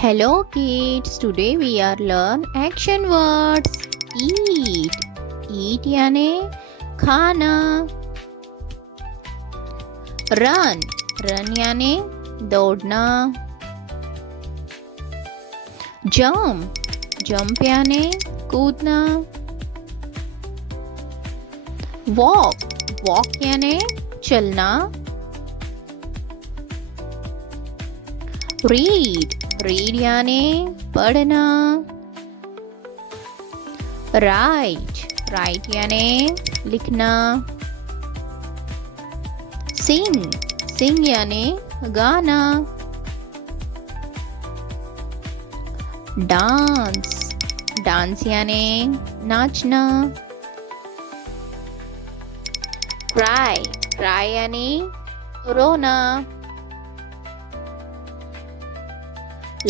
Hello kids, today we are learn action words. Eat. Eat याने खाना. Run. Run याने दौड़ना. Jump. Jump याने कूदना. Walk. Walk याने चलना. Read. Read याने पढ़ना. Write. Write याने लिखना. Sing. Sing याने गाना. Dance. Dance याने नाचना. Cry. Cry याने रोना.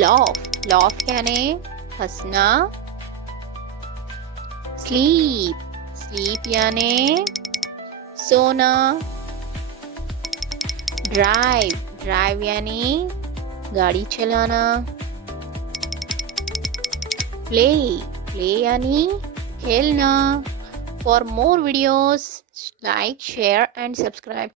Laugh. Laugh याने हंसना. Sleep. Sleep याने सोना. Drive. Drive याने गाड़ी चलाना. Play. Play याने खेलना. For more videos, like, share and subscribe.